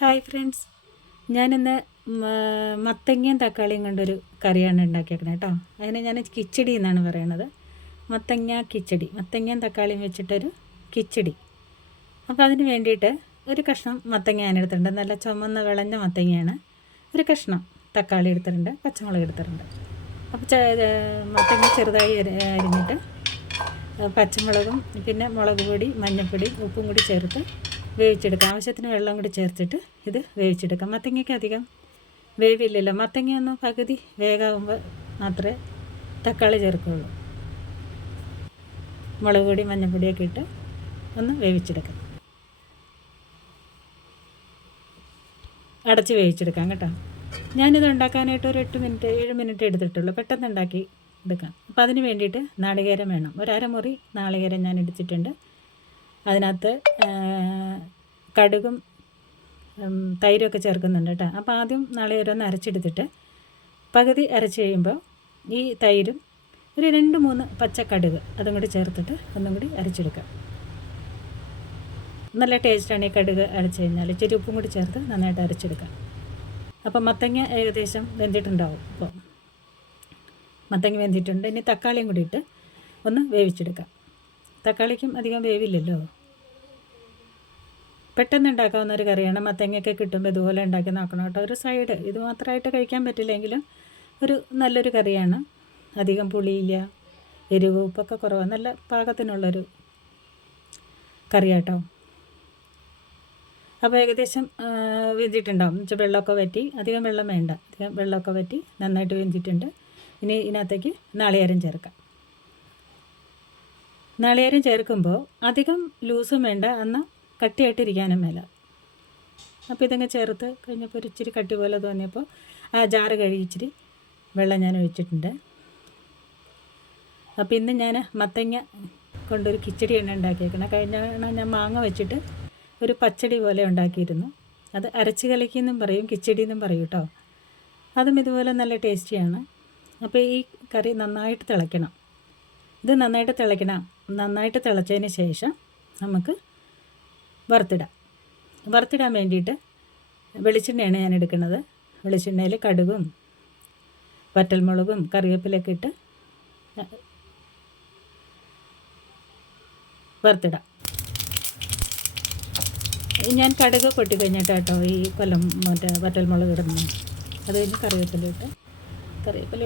Hi friends, ഞാനിന്ന് മത്തങ്ങയും തക്കാളിയും കൊണ്ടൊരു കറിയാണ് ഉണ്ടാക്കിയേക്കണേ കേട്ടോ. അതിന് ഞാൻ കിച്ചടി എന്നാണ് പറയണത്. മത്തങ്ങ കിച്ചടി, മത്തങ്ങയും തക്കാളിയും വെച്ചിട്ടൊരു കിച്ചടി. അപ്പോൾ അതിന് വേണ്ടിയിട്ട് ഒരു കഷ്ണം മത്തങ്ങ ഞാൻ എടുത്തിട്ടുണ്ട്. നല്ല ചുമന്ന വിളഞ്ഞ മത്തങ്ങയാണ്. ഒരു കഷ്ണം തക്കാളി എടുത്തിട്ടുണ്ട്, പച്ചമുളക് എടുത്തിട്ടുണ്ട്. അപ്പോൾ മത്തങ്ങ ചെറുതായി അരിഞ്ഞിട്ട് പച്ചമുളകും പിന്നെ മുളക് പൊടി, മഞ്ഞൾപ്പൊടി, ഉപ്പും കൂടി ചേർത്ത് വേവിച്ചെടുക്കാം. ആവശ്യത്തിന് വെള്ളം കൂടി ചേർത്തിട്ട് ഇത് വേവിച്ചെടുക്കാം. മത്തങ്ങയ്ക്ക് അധികം വേവില്ലല്ലോ. മത്തങ്ങ ഒന്ന് പകുതി വേഗാകുമ്പോൾ മാത്രമേ തക്കാളി ചേർക്കുകയുള്ളൂ. മുളക് പൊടി, മഞ്ഞൾപ്പൊടിയൊക്കെ ഇട്ട് ഒന്ന് വേവിച്ചെടുക്കാം. അടച്ച് വേവിച്ചെടുക്കാം കേട്ടോ. ഞാനിത് ഉണ്ടാക്കാനായിട്ട് ഒരു 7 മിനിറ്റ് എടുത്തിട്ടുള്ളൂ. പെട്ടെന്ന് ഉണ്ടാക്കി എടുക്കാം. അപ്പോൾ അതിന് വേണ്ടിയിട്ട് നാളികേരം വേണം. ഒരു അരമുറി നാളികേരം ഞാൻ ഇടിച്ചിട്ടുണ്ട്. അതിനകത്ത് കടുകും തൈരൊക്കെ ചേർക്കുന്നുണ്ട് കേട്ടോ. അപ്പോൾ ആദ്യം നാളികേരം ഒന്ന് അരച്ചെടുത്തിട്ട് പകുതി അരച്ച് കഴിയുമ്പോൾ ഈ തൈരും ഒരു 2-3 പച്ചക്കടുക് അതും കൂടി ചേർത്തിട്ട് ഒന്നും കൂടി അരച്ചെടുക്കാം. നല്ല ടേസ്റ്റാണ് ഈ കടുക് അരച്ച് കഴിഞ്ഞാൽ. ഇച്ചിരി ഉപ്പും കൂടി ചേർത്ത് നന്നായിട്ട് അരച്ചെടുക്കാം. അപ്പോൾ മത്തങ്ങ ഏകദേശം വെന്തിട്ടുണ്ടാവും. അപ്പോൾ മത്തങ്ങ വെന്തിട്ടുണ്ട്. ഇനി തക്കാളിയും കൂടി ഇട്ട് ഒന്ന് വേവിച്ചെടുക്കാം. തക്കാളിക്കും അധികം വേവില്ലല്ലോ. പെട്ടെന്ന് ഉണ്ടാക്കാവുന്ന ഒരു കറിയാണ്. മത്തങ്ങയൊക്കെ കിട്ടുമ്പോൾ ഇതുപോലെ ഉണ്ടാക്കി നോക്കണം കേട്ടോ. ഒരു സൈഡ് ഇത് മാത്രമായിട്ട് കഴിക്കാൻ പറ്റില്ലെങ്കിലും ഒരു നല്ലൊരു കറിയാണ്. അധികം പുളിയില്ല, എരിവ് ഉപ്പൊക്കെ കുറവാണ്. നല്ല പാകത്തിനുള്ളൊരു കറിയാട്ടോ. അപ്പോൾ ഏകദേശം വെന്തിട്ടുണ്ടാവും. എന്നുവെച്ചാൽ വെള്ളമൊക്കെ വറ്റി, അധികം വെള്ളം വേണ്ട, അധികം വെള്ളമൊക്കെ വറ്റി നന്നായിട്ട് വെന്തിട്ടുണ്ട്. ഇനി ഇതിനകത്തേക്ക് നാളികേരം ചേർക്കാം. നാളികേരം ചേർക്കുമ്പോൾ അധികം ലൂസും വേണ്ട, എന്നാൽ കട്ടിയായിട്ടിരിക്കാനും മേല. അപ്പോൾ ഇതങ്ങ് ചേർത്ത് കഴിഞ്ഞപ്പോൾ ഒരു ഇച്ചിരി കട്ടി പോലെ തോന്നിയപ്പോൾ ആ ജാറ് കഴുകി ഇച്ചിരി വെള്ളം ഞാൻ ഒഴിച്ചിട്ടുണ്ട്. അപ്പോൾ ഇന്ന് ഞാൻ മത്തങ്ങ കൊണ്ടൊരു കിച്ചടിയാണ് ഉണ്ടാക്കിയേക്കണം. കഴിഞ്ഞ ഞാൻ മാങ്ങ വെച്ചിട്ട് ഒരു പച്ചടി പോലെ ഉണ്ടാക്കിയിരുന്നു. അത് അരച്ച് കലക്കിയെന്നും പറയും, കിച്ചടി എന്നും പറയും കേട്ടോ. അതും ഇതുപോലെ നല്ല ടേസ്റ്റിയാണ്. അപ്പോൾ ഈ കറി നന്നായിട്ട് തിളയ്ക്കണം. ഇത് നന്നായിട്ട് തിളയ്ക്കണം. നന്നായിട്ട് തിളച്ചതിന് ശേഷം നമുക്ക് വറുത്തിടാൻ വേണ്ടിയിട്ട് വെളിച്ചെണ്ണയാണ് ഞാൻ എടുക്കുന്നത്. വെളിച്ചെണ്ണയിൽ കടുകും വറ്റൽമുളകും കറിവേപ്പിലൊക്കെ ഇട്ട് വറുത്തിടാം. ഞാൻ കടുക് പൊട്ടിക്കഴിഞ്ഞിട്ട് കേട്ടോ ഈ വറ്റൽമുളക് ഇടുന്നു. അത് കഴിഞ്ഞ് കറിവേപ്പില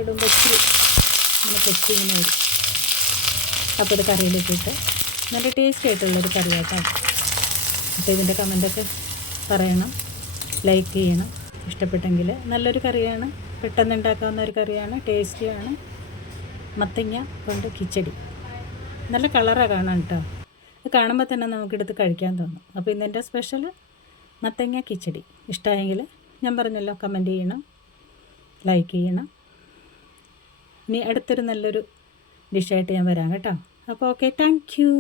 ഇടുമ്പോൾ ഇച്ചിരി ഇങ്ങനെ പൊട്ടി ഇങ്ങനെ വരും. അപ്പോൾ ഇത് കറിയിലേക്ക് ഇട്ട് നല്ല ടേസ്റ്റി ആയിട്ടുള്ളൊരു കറി കേട്ടോ. അപ്പോൾ ഇതിൻ്റെ കമൻറ്റൊക്കെ പറയണം, ലൈക്ക് ചെയ്യണം ഇഷ്ടപ്പെട്ടെങ്കിൽ. നല്ലൊരു കറിയാണ്, പെട്ടെന്ന് ഉണ്ടാക്കാവുന്ന ഒരു കറിയാണ്, ടേസ്റ്റിയാണ്. മത്തങ്ങ കൊണ്ട് കിച്ചടി നല്ല കളറാണ് കാണാൻ കേട്ടോ. ഇത് കാണുമ്പോൾ തന്നെ നമുക്കെടുത്ത് കഴിക്കാൻ തോന്നും. അപ്പോൾ ഇന്നെൻ്റെ സ്പെഷ്യൽ മത്തങ്ങ കിച്ചടി. ഇഷ്ടമായെങ്കിൽ ഞാൻ പറഞ്ഞല്ലോ, കമൻറ്റ് ചെയ്യണം, ലൈക്ക് ചെയ്യണം. ഇനി അടുത്തൊരു നല്ലൊരു ഡിഷായിട്ട് ഞാൻ വരാം കേട്ടോ. അപ്പോൾ ഓക്കെ, താങ്ക് യു.